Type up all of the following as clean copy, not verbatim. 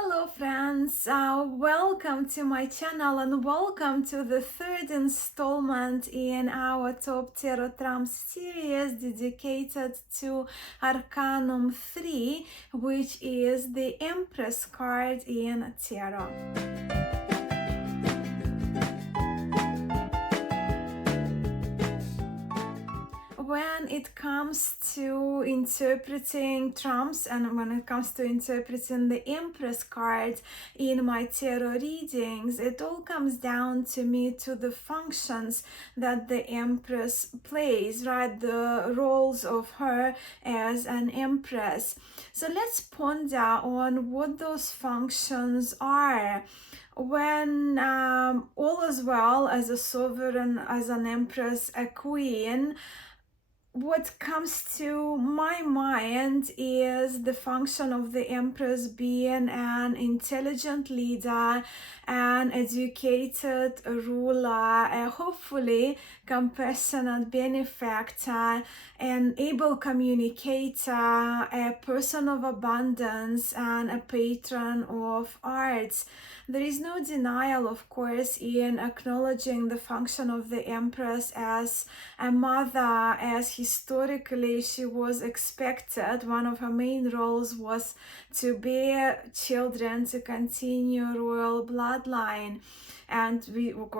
Hello friends, welcome to my channel and welcome to the third installment in our Top Tarot Trumps series dedicated to Arcanum 3, which is the Empress card in Tarot. When it comes to interpreting trumps and when it comes to interpreting the Empress card in my tarot readings, it all comes down to me to the functions that the Empress plays, right? The roles of her as an Empress. So let's ponder on what those functions are. When all is well, as a sovereign, as an Empress, a queen, what comes to my mind is the function of the Empress being an intelligent leader, an educated ruler, a hopefully compassionate benefactor, an able communicator, a person of abundance, and a patron of arts. There is no denial, of course, in acknowledging the function of the Empress as a mother, as historically she was expected. One of her main roles was to bear children, to continue royal bloodline. And we all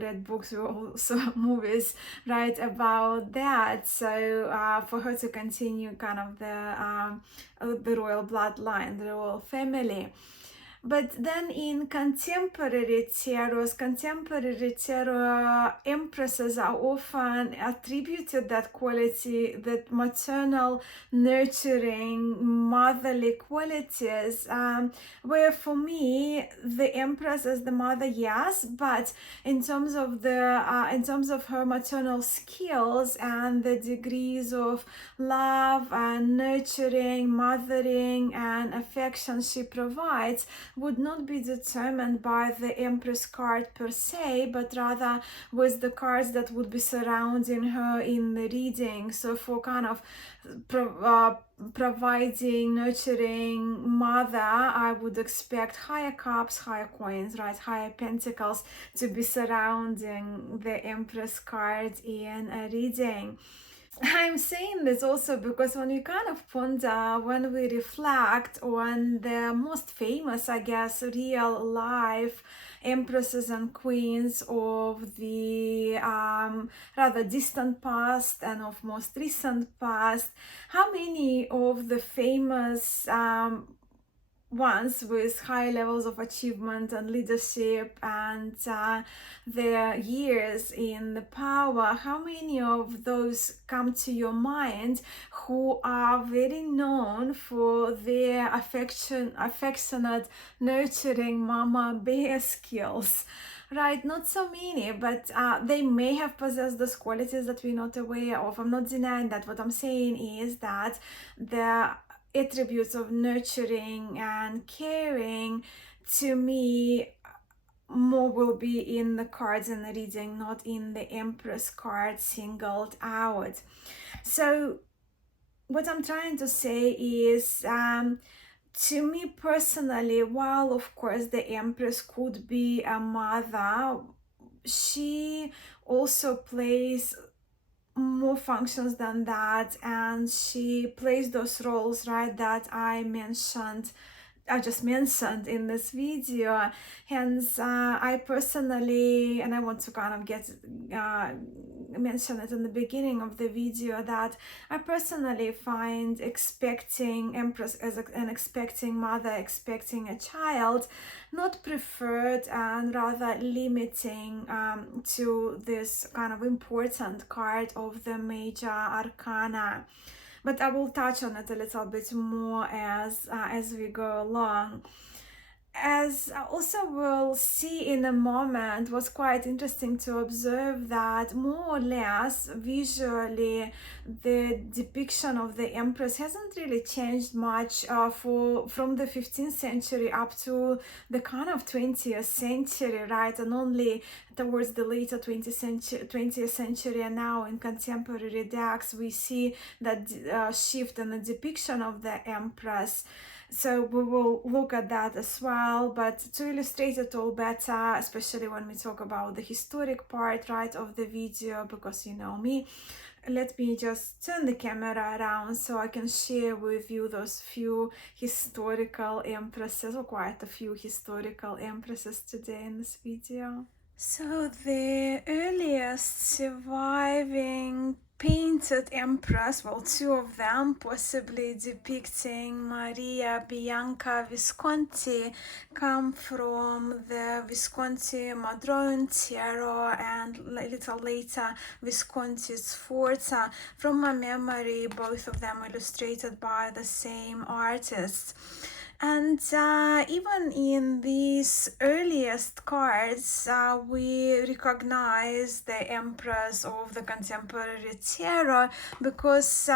read books, we all saw movies, right, about that. So for her to continue kind of the royal bloodline, the royal family. But then in contemporary tarot empresses are often attributed that quality, that maternal, nurturing, motherly qualities, where for me, the Empress as the mother, yes, but in terms of her maternal skills and the degrees of love and nurturing, mothering, and affection she provides, would not be determined by the Empress card per se, but rather with the cards that would be surrounding her in the reading. So for kind of providing, nurturing mother, I would expect higher cups, higher coins, right, higher pentacles to be surrounding the Empress card in a reading. I'm saying this also because when we kind of ponder, when we reflect on the most famous, I guess, real life empresses and queens of the rather distant past and of most recent past, how many of the famous ones with high levels of achievement and leadership and their years in the power, how many of those come to your mind who are very known for their affectionate, nurturing mama bear skills? Right, not so many, but they may have possessed those qualities that we're not aware of. I'm not denying that. What I'm saying is that the attributes of nurturing and caring, to me, more will be in the cards in the reading, not in the Empress card singled out. So what I'm trying to say is, to me personally, while of course the Empress could be a mother, she also plays more functions than that, and she plays those roles, right, that I just mentioned in this video. Hence I personally, and I want to kind of mention it in the beginning of the video, that I personally find expecting Empress as an expecting mother, expecting a child, not preferred and rather limiting to this kind of important card of the major arcana. But I will touch on it a little bit more as we go along. As also we'll see in a moment, was quite interesting to observe that more or less visually the depiction of the Empress hasn't really changed much from the 15th century up to the kind of 20th century, right? And only towards the later 20th century and now in contemporary decks we see that shift in the depiction of the Empress. So we will look at that as well, but to illustrate it all better, especially when we talk about the historic part, right, of the video, because you know me, let me just turn the camera around so I can share with you those few historical empresses, or quite a few historical empresses today in this video. So the earliest surviving painted empress, well, two of them, possibly depicting Maria Bianca Visconti, come from the Visconti Madrone Tiero and a little later Visconti Sforza. From my memory, both of them illustrated by the same artists. And even in these earliest cards, we recognize the empress of the contemporary tarot, because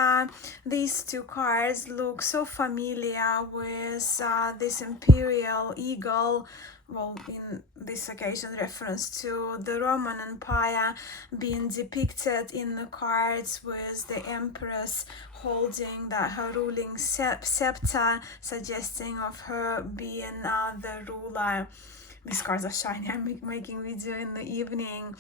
these two cards look so familiar with this imperial eagle, well, in this occasion reference to the Roman Empire, being depicted in the cards with the empress holding her ruling scepter, suggesting of her being the ruler. These cards are shiny. I'm making video in the evening.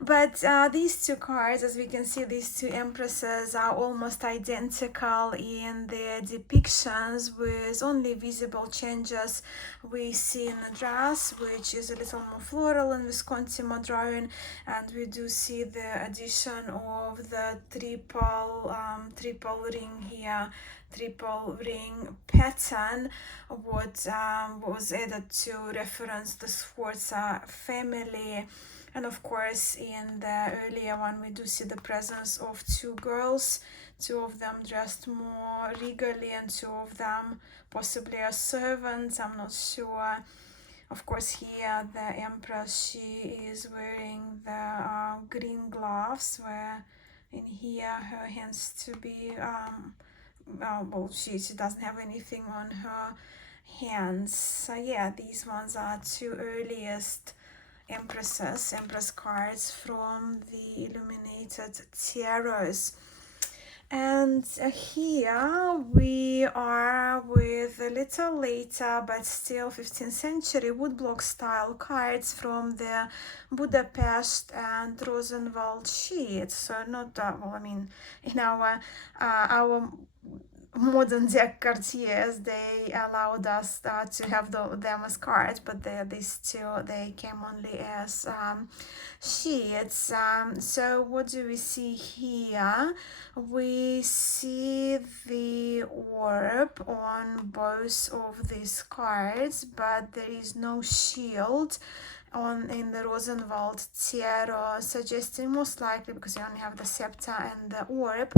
But these two cards, as we can see, these two empresses are almost identical in their depictions, with only visible changes. We see in the dress, which is a little more floral in Visconti Madrone, and we do see the addition of the triple ring here, triple ring pattern, what was added to reference the Sforza family. And of course, in the earlier one, we do see the presence of two girls, two of them dressed more regally, and two of them possibly as servants, I'm not sure. Of course, here the empress, she is wearing the green gloves, where in here her hands to be well, she doesn't have anything on her hands. So yeah, these ones are two earliest empress cards from the illuminated tarots. And here we are with a little later, but still 15th century woodblock style cards from the Budapest and Rosenwald sheets. So not well, I mean, in our modern deck cartiers, they allowed us to have them as cards, but they came only as sheets. So what do we see here? We see the orb on both of these cards, but there is no shield in the Rosenwald tarot, suggesting most likely, because you only have the scepter and the orb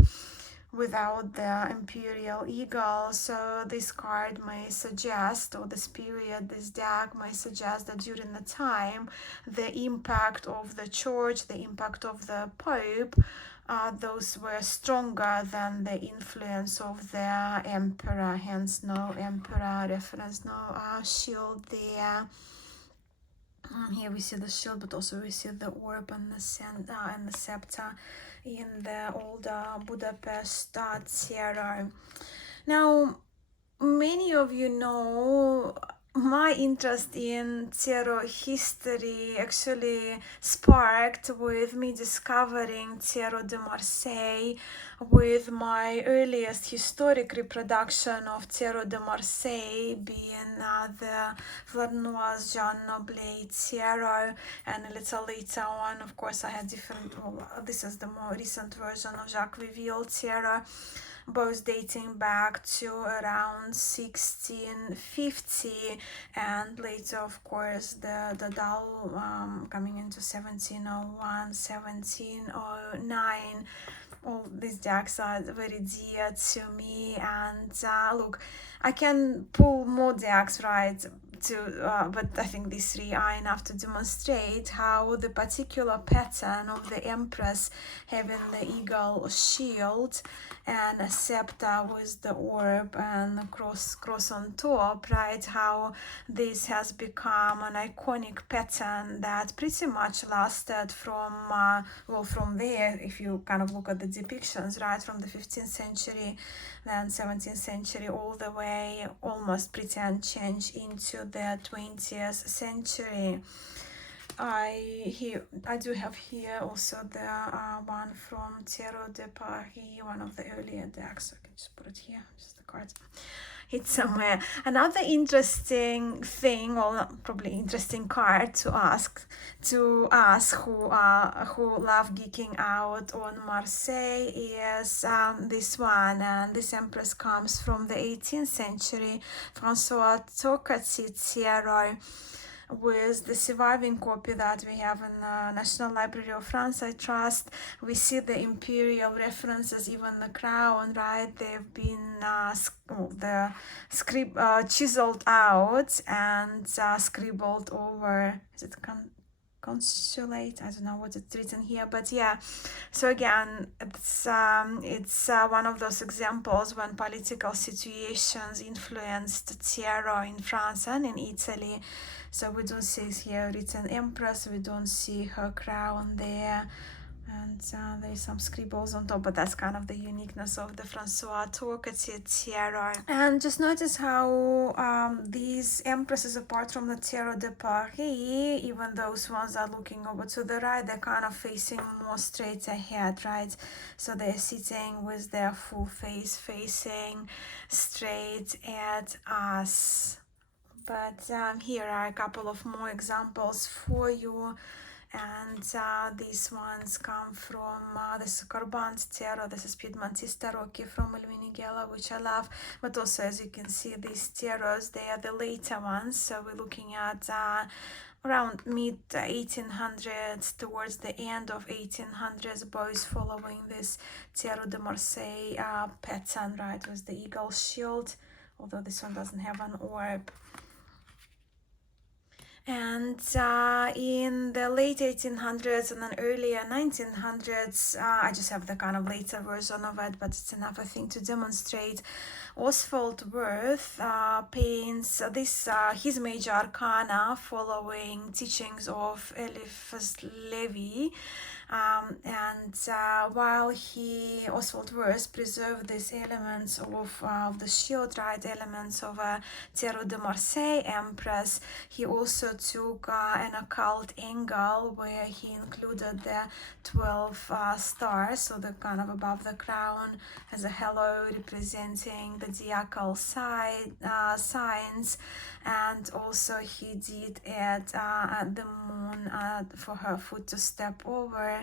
without the imperial eagle. So this card may suggest, or this period, this deck may suggest that during the time, the impact of the church, the impact of the pope, those were stronger than the influence of the emperor, hence no emperor reference, no shield there. Here we see the shield, but also we see the orb and the scepter in the older Budapest tarot. Now, many of you know my interest in tarot history actually sparked with me discovering Tarot de Marseille, with my earliest historic reproduction of Tarot de Marseille being the Vladnoise Jean Noblet Tarot, and a little later on, of course, I had different, well, this is the more recent version of Jacques Viville Tarot, both dating back to around 1650, and later, of course, the Dal coming into 1701, 1709. All these decks are very dear to me, and look, I can pull more decks, right? but I think these three are enough to demonstrate how the particular pattern of the Empress having the eagle shield and a scepter with the orb and the cross on top, right? How this has become an iconic pattern that pretty much lasted from from there, if you kind of look at the depictions, right, from the 15th century, then 17th century, all the way almost pretty unchanged into the 20th century. I do have here also the one from Tarot de Paris, one of the earlier decks. So I can just put it here, just the cards. It's somewhere. Another interesting thing, or not probably interesting card to ask who love geeking out on Marseille is this one, and this Empress comes from the 18th century, Francois Tarot, with the surviving copy that we have in the National Library of France, I trust. We see the imperial references, even the crown, right? They've been chiseled out and scribbled over. Is it consulate? I don't know what it's written here, but yeah. So again, it's one of those examples when political situations influenced tarot in France and in Italy. So we don't see here written Empress, we don't see her crown there, and there's some scribbles on top, but that's kind of the uniqueness of the Francois tarot. And just notice how these Empresses, apart from the Tarot de Paris, even those ones are looking over to the right, they're kind of facing more straight ahead, right? So they're sitting with their full face facing straight at us. But here are a couple of more examples for you, and these ones come from this is Corbant Tarot, this is Piedmontese Tarot from El Minigela, which I love, but also, as you can see, these tarots, they are the later ones, so we're looking at around mid 1800s towards the end of 1800s, boys following this Tarot de Marseille pattern, right, with the eagle shield, although this one doesn't have an orb. And in the late 1800s and then earlier 1900s, I just have the kind of later version of it, but it's enough, I think, to demonstrate. Oswald Wirth paints this his major arcana following teachings of Eliphas Levi. And while Oswald Wirth preserved these elements of the shield, right, elements of a Tarot de Marseille Empress, he also took an occult angle where he included the 12 stars, so the kind of above the crown as a halo representing the zodiacal signs, and also he did add the moon for her foot to step over,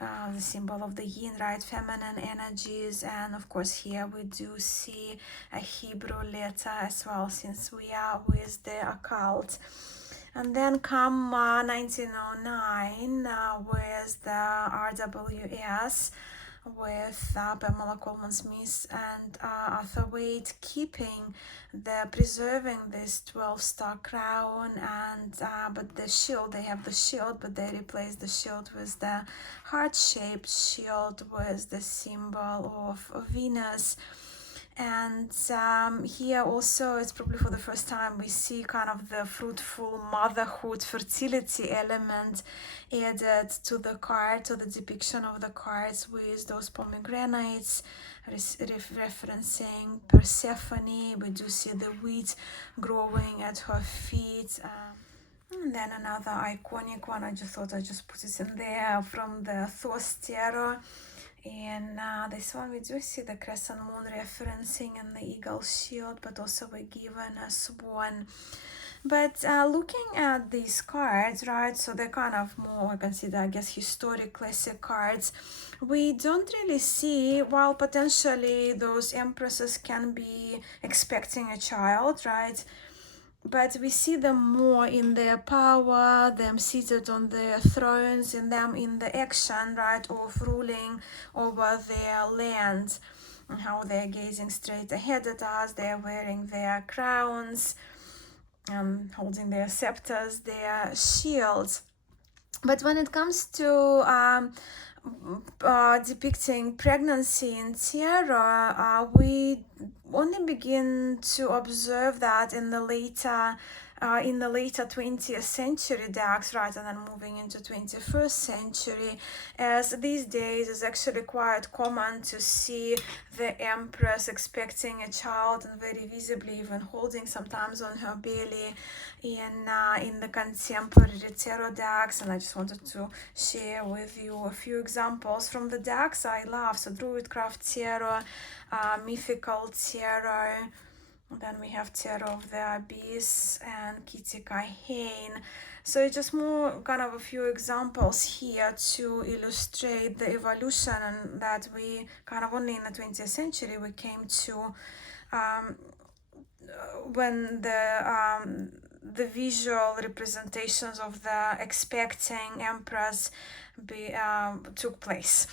the symbol of the yin, right, feminine energies. And of course here we do see a Hebrew letter as well, since we are with the occult. And then come 1909 with the RWS, with Pamela Coleman Smith and Arthur Waite preserving this 12-star crown, and but the shield, they have the shield, but they replace the shield with the heart-shaped shield with the symbol of Venus. And here also, it's probably for the first time we see kind of the fruitful motherhood, fertility element added to the card, to the depiction of the cards, with those pomegranates referencing Persephone. We do see the wheat growing at her feet. And then another iconic one, I just thought I'd just put it in there, from the Thoth Tarot. In this one we do see the Crescent Moon referencing and the eagle shield, but also we're given a swan. But looking at these cards, right, so they're kind of more, I consider, I guess, historic classic cards. We don't really see, while potentially those empresses can be expecting a child, right, but we see them more in their power, them seated on their thrones, in them in the action, right, of ruling over their land, and how they're gazing straight ahead at us, they're wearing their crowns. holding their scepters, their shields. But when it comes to depicting pregnancy in tarot, we only begin to observe that in the later 20th century decks, rather than moving into 21st century, as these days it's actually quite common to see the Empress expecting a child and very visibly even holding sometimes on her belly in the contemporary tarot decks. And I just wanted to share with you a few examples from the decks I love. So Druidcraft Tarot, Mythical Tarot, then we have Tarot of the Abyss and Kitty Kahane. So it's just more kind of a few examples here to illustrate the evolution, and that we kind of only in the 20th century we came to when the visual representations of the expecting empress took place.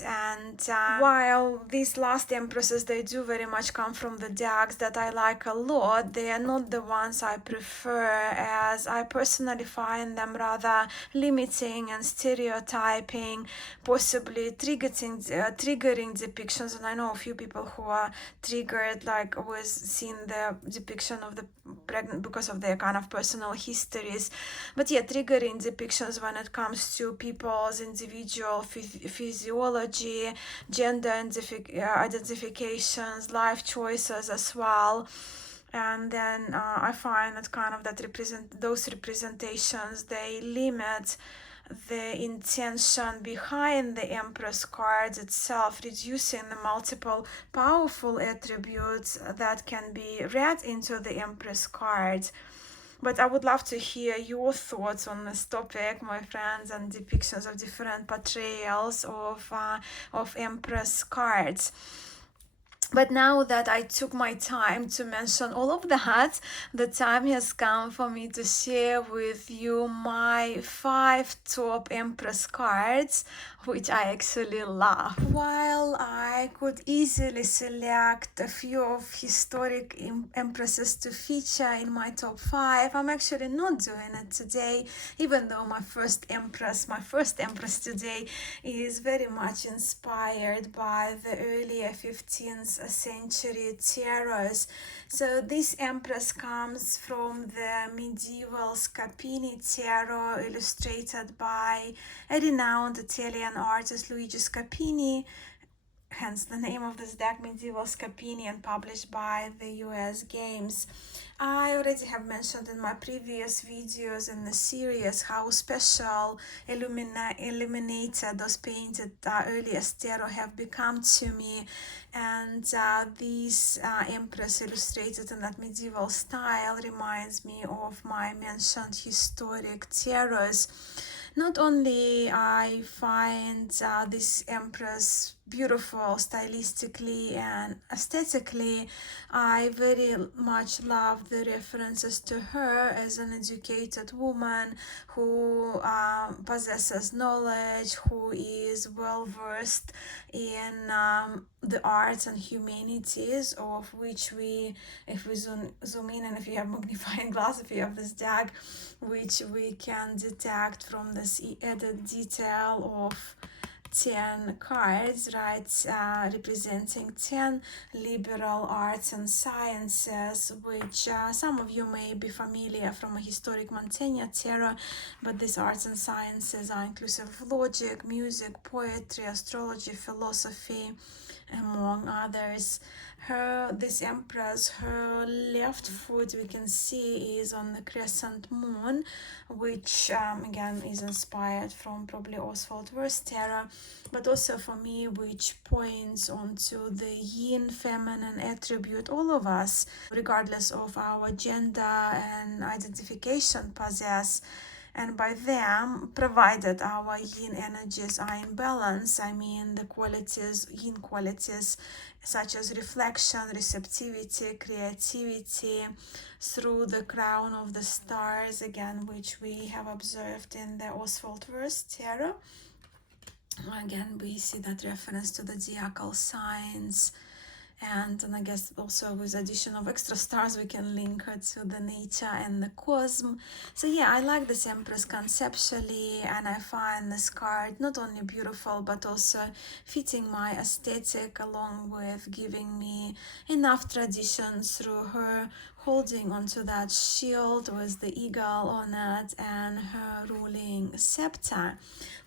And while these last empresses, they do very much come from the decks that I like a lot, they are not the ones I prefer, as I personally find them rather limiting and stereotyping, possibly triggering depictions. And I know a few people who are triggered, like with seeing the depiction of the pregnant because of their kind of personal histories. But yeah, triggering depictions when it comes to people's individual physiology, gender identifications, life choices as well. And then I find that kind of those representations, they limit the intention behind the Empress card itself, reducing the multiple powerful attributes that can be read into the Empress card. But I would love to hear your thoughts on this topic, my friends, and depictions of different portrayals of Empress cards. But now that I took my time to mention all of that, the time has come for me to share with you my 5 top Empress cards, which I actually love. While I could easily select a few of historic Empresses to feature in my top 5, I'm actually not doing it today, even though my first Empress today is very much inspired by the earlier 15th century tarots. So this Empress comes from the medieval Scapini tarot, illustrated by a renowned Italian artist Luigi Scapini, hence the name of this deck, Medieval Scapini, and published by the US Games. I already have mentioned in my previous videos in the series how special illuminated those painted earliest tarot have become to me, and these Empress illustrated in that medieval style reminds me of my mentioned historic tarots. Not only I find this Empress beautiful stylistically and aesthetically, I very much love the references to her as an educated woman who possesses knowledge, who is well versed in the arts and humanities, of which if we zoom in, and if you have magnifying glass, if you have this deck, which we can detect from this added detail of 10 cards, right, representing 10 liberal arts and sciences, which some of you may be familiar from a historic Mantegna tarot, but these arts and sciences are inclusive of logic, music, poetry, astrology, philosophy, among others. This Empress, her left foot, we can see, is on the Crescent Moon, which again is inspired from probably Oswald Verse tarot, but also for me, which points onto the yin feminine attribute all of us, regardless of our gender and identification, possess. And by them, provided our yin energies are in balance, I mean the qualities, yin qualities, such as reflection, receptivity, creativity, through the crown of the stars, again, which we have observed in the Oswald Verse tarot. Again, we see that reference to the zodiacal signs and I guess also with addition of extra stars we can link her to the nature and the cosmos. So yeah, I like this Empress conceptually, and I find this card not only beautiful but also fitting my aesthetic, along with giving me enough tradition through her holding onto that shield with the eagle on it and her ruling scepter.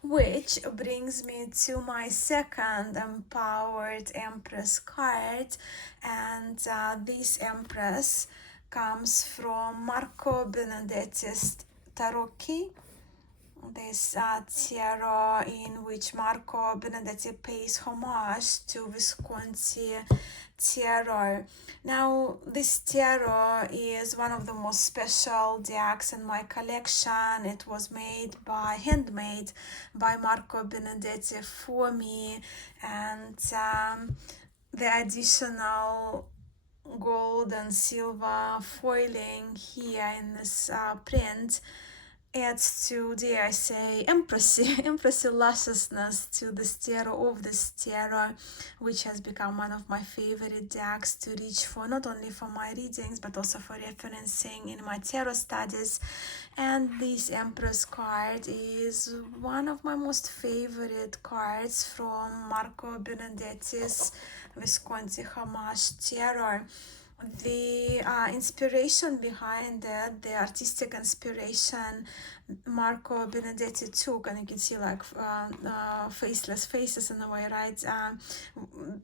Which brings me to my second Empowered Empress card, and this Empress comes from Marco Benedetti's Tarocchi, this tarot in which Marco Benedetti pays homage to Visconti tarot. Now, this tarot is one of the most special decks in my collection. It was handmade by Marco Benedetti for me, and the additional gold and silver foiling here in this print adds to, dare I say, empressy lusciousness to this tarot, which has become one of my favorite decks to reach for, not only for my readings, but also for referencing in my tarot studies. And this Empress card is one of my most favorite cards from Marco Benedetti's Visconti Homage Tarot. The inspiration behind it, the artistic inspiration Marco Benedetti took, and you can see like faceless faces in a way, right?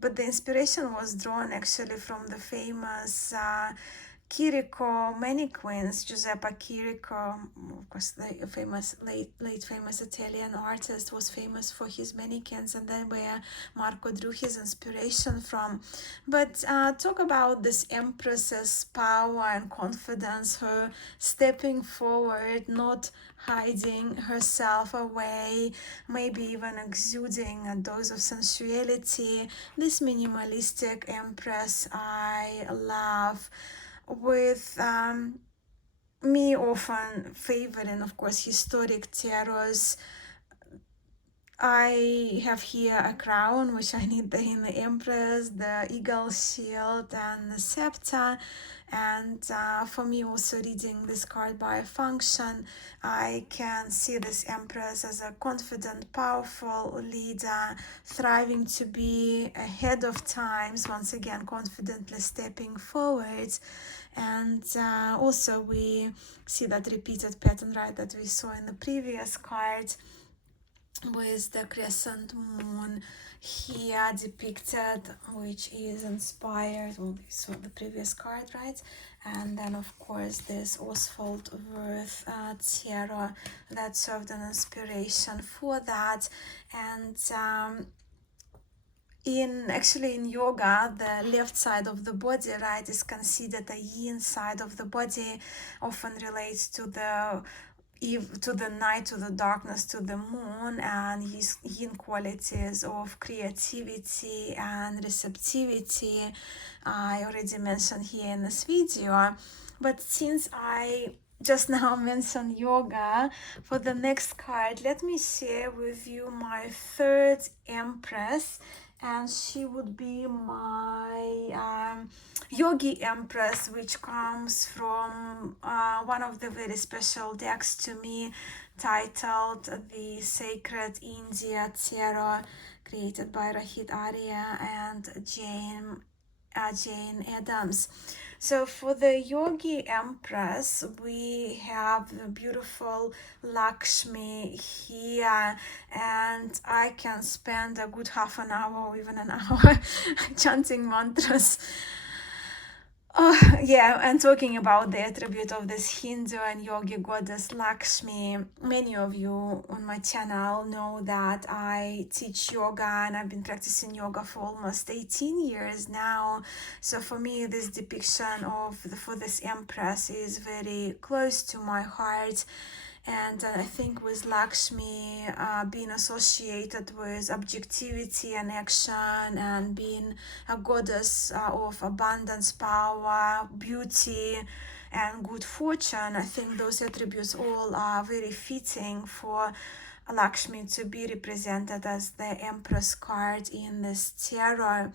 But the inspiration was drawn actually from the famous Chirico mannequins. Giuseppe Chirico, of course, the late famous Italian artist, was famous for his mannequins, and then where Marco drew his inspiration from. But talk about this Empress's power and confidence, her stepping forward, not hiding herself away, maybe even exuding a dose of sensuality. This minimalistic Empress I love, with me often favoring, of course, historic tarots. I have here a crown, which I need in the Empress, the eagle shield, and the scepter. And for me, also reading this card by function, I can see this Empress as a confident, powerful leader, thriving to be ahead of times, once again, confidently stepping forward. And also we see that repeated pattern, right, that we saw in the previous card, with the Crescent Moon here depicted, which is inspired, well, we saw the previous card, right? And then of course this Oswald Wirth tarot that served an inspiration for that. And in yoga, the left side of the body, right, is considered a yin side of the body, often relates to the night, to the darkness, to the moon, and his yin qualities of creativity and receptivity I already mentioned here in this video. But since I just now mentioned yoga, for the next card, let me share with you my third Empress, and she would be my Yogi Empress, which comes from one of the very special decks to me, titled the Sacred India Tarot, created by Rahit Arya and Jane Adams. So for the Yogi Empress, we have the beautiful Lakshmi here, and I can spend a good half an hour or even an hour chanting mantras. Oh, yeah, and talking about the attribute of this Hindu and yogi goddess Lakshmi. Many of you on my channel know that I teach yoga, and I've been practicing yoga for almost 18 years now. So for me, this depiction for this Empress is very close to my heart. And I think with Lakshmi being associated with objectivity and action, and being a goddess of abundance, power, beauty, and good fortune, I think those attributes all are very fitting for Lakshmi to be represented as the Empress card in this tarot.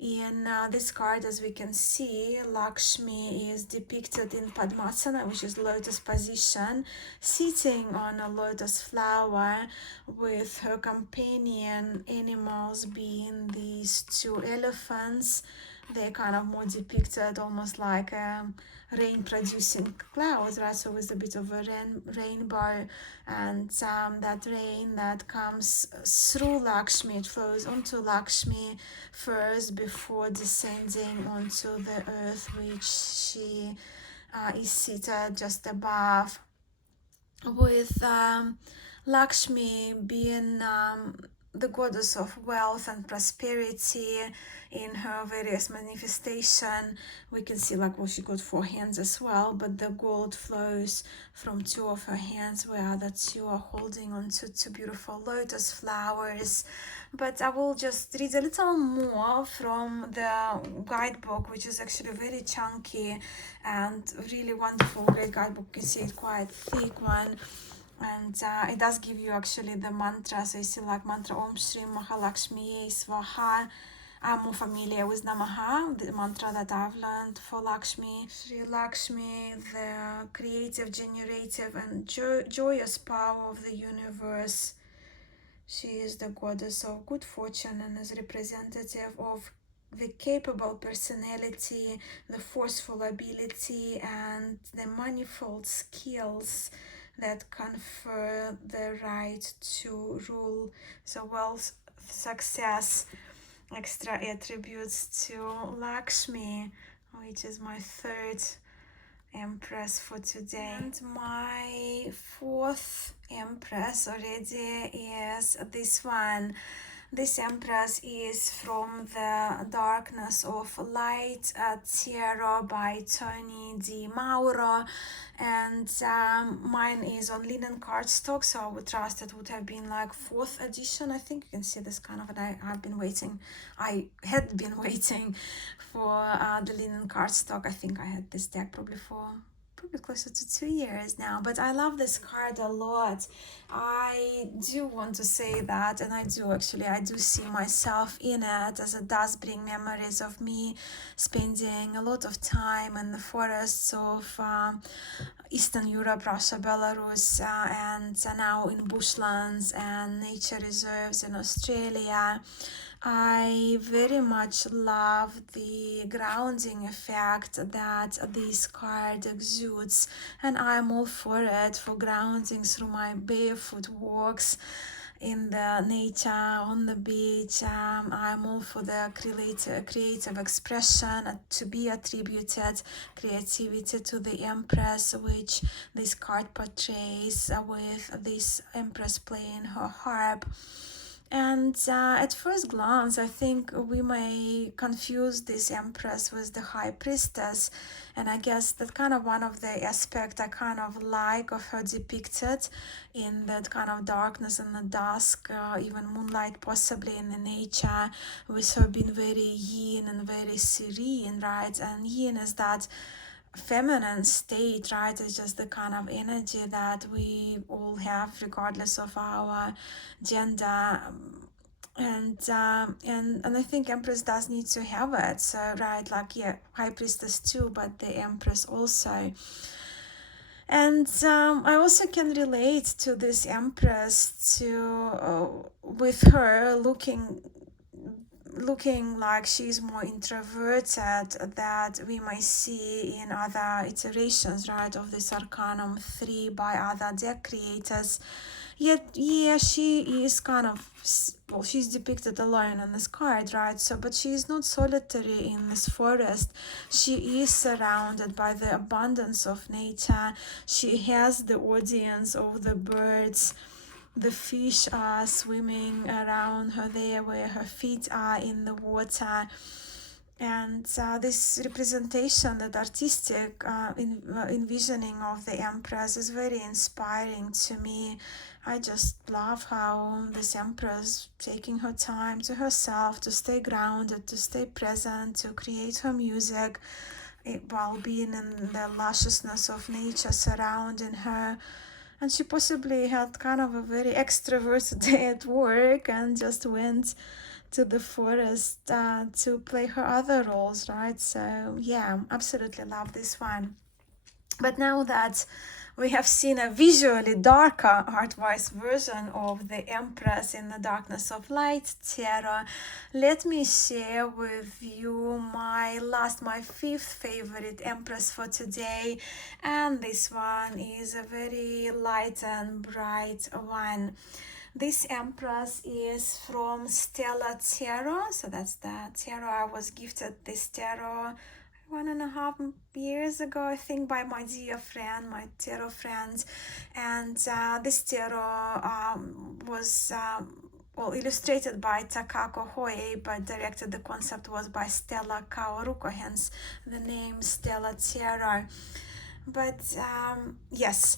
In this card, as we can see, Lakshmi is depicted in Padmasana, which is lotus position, sitting on a lotus flower with her companion animals being these two elephants. They're kind of more depicted almost like rain-producing clouds, right? So with a bit of a rainbow, and that rain that comes through Lakshmi, it flows onto Lakshmi first before descending onto the earth, which she is seated just above, with Lakshmi being the goddess of wealth and prosperity in her various manifestation. We can see like, well, she got 4 hands as well, but the gold flows from 2 of her hands, where the 2 are holding onto 2 beautiful lotus flowers. But I will just read a little more from the guidebook, which is actually very chunky and really wonderful, great guidebook. You can see it quite thick one, and it does give you actually the mantra. So you see like mantra Om Shri Mahalakshmi Swaha. I'm more familiar with Namaha, the mantra that I've learned for Lakshmi. Shri Lakshmi, the creative, generative and joyous power of the universe. She is the goddess of good fortune and is representative of the capable personality, the forceful ability, and the manifold skills that confer the right to rule. So wealth, success, extra attributes to Lakshmi, which is my 3rd Empress for today. And my 4th Empress already is this one. This Empress is from the Darkness of Light, Tarot by Tony D. Mauro, and mine is on linen cardstock, so I would trust it would have been like 4th edition. I think you can see this kind of, and I had been waiting for the linen cardstock. I think I had this deck probably closer to 2 years now, but I love this card a lot. I do want to say that, and I do see myself in it, as it does bring memories of me spending a lot of time in the forests of Eastern Europe, Russia, Belarus, and now in bushlands and nature reserves in Australia. I very much love the grounding effect that this card exudes, and I'm all for it, for grounding through my barefoot walks in the nature, on the beach. I'm all for the creative expression, to be attributed creativity to the Empress, which this card portrays with this Empress playing her harp. And at first glance, I think we may confuse this Empress with the High Priestess, and I guess that kind of one of the aspects I kind of like of her depicted in that kind of darkness and the dusk, even moonlight possibly in the nature, with her being very yin and very serene, right? And yin is that feminine state, right? It's just the kind of energy that we all have regardless of our gender, and I think Empress does need to have it. So right, like, yeah, High Priestess too, but the Empress also. And I also can relate to this Empress with her looking like she's more introverted, that we may see in other iterations, right, of this Arcanum 3 by other deck creators. Yet, yeah, she is kind of, well, she's depicted alone on this card, right? So, but she is not solitary in this forest. She is surrounded by the abundance of nature. She has the audience of the birds. The fish are swimming around her there where her feet are in the water. And this representation, that artistic envisioning of the Empress is very inspiring to me. I just love how this Empress taking her time to herself, to stay grounded, to stay present, to create her music while being in the lusciousness of nature surrounding her. And she possibly had kind of a very extroverted day at work and just went to the forest to play her other roles, right? So yeah, absolutely love this one. But now that we have seen a visually darker art-wise version of the Empress in the Darkness of Light tarot, let me share with you my fifth favorite Empress for today, and this one is a very light and bright one. This Empress is from Stella Tarot, so that's the tarot I was gifted. This tarot 1.5 years ago, I think, by my dear friend, my tarot friend. And this tarot was well, illustrated by Takako Hoei, but directed, the concept was by Stella Kaoruko, hence the name Stella Tarot. But yes,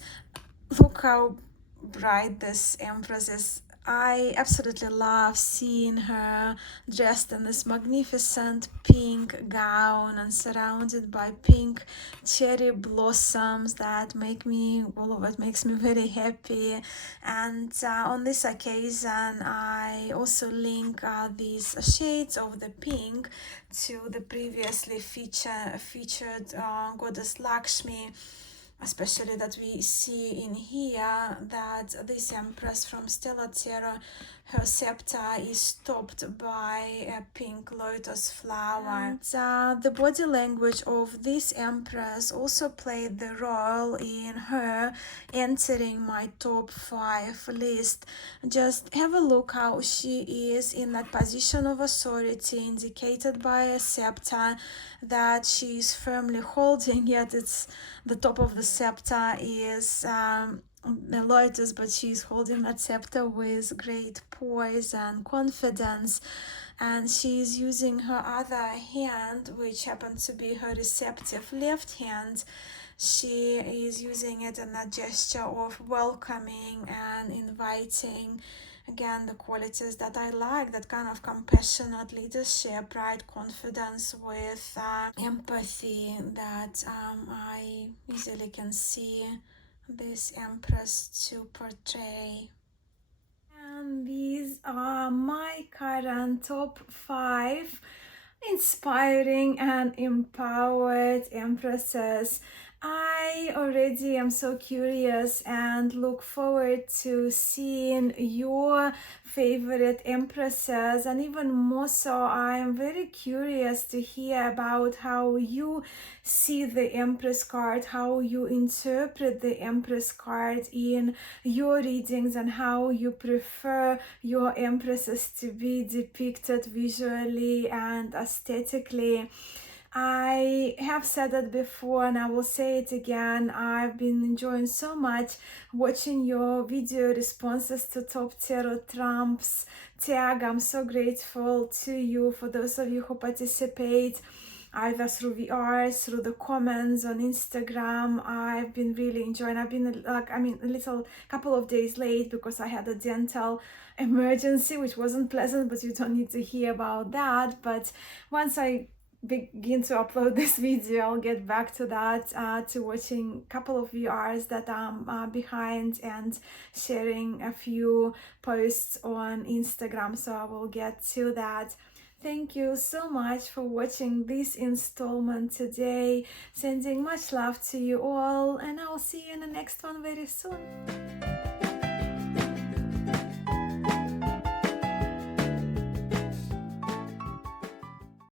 look how bright this Empress is. I absolutely love seeing her dressed in this magnificent pink gown and surrounded by pink cherry blossoms that make me, all of it makes me very happy. And on this occasion, I also link these shades of the pink to the previously featured goddess Lakshmi, especially that we see in here that this Empress from Stella Tarot, her scepter is topped by a pink lotus flower. And the body language of this Empress also played the role in her entering my top 5 list. Just have a look how she is in that position of authority indicated by a scepter that she is firmly holding, yet it's the top of the scepter is a lotus, but she's holding that scepter with great poise and confidence, and she's using her other hand, which happens to be her receptive left hand. She is using it in a gesture of welcoming and inviting. Again, the qualities that I like, that kind of compassionate leadership, right? Confidence with empathy that I easily can see this Empress to portray. And these are my current top 5 inspiring and empowered Empresses. I already am so curious and look forward to seeing your favorite Empresses, and even more so, I am very curious to hear about how you see the Empress card, how you interpret the Empress card in your readings, and how you prefer your Empresses to be depicted visually and aesthetically. I have said it before and I will say it again. I've been enjoying so much watching your video responses to Top Tarot Trumps tag. I'm so grateful to you, for those of you who participate either through VRs, through the comments on Instagram. I've been really enjoying. I've been a little couple of days late because I had a dental emergency, which wasn't pleasant, but you don't need to hear about that. But once I begin to upload this video, I'll get back to that, to watching a couple of VRs that I'm behind and sharing a few posts on Instagram, so I will get to that. Thank you so much for watching this installment today. Sending much love to you all, and I'll see you in the next one very soon.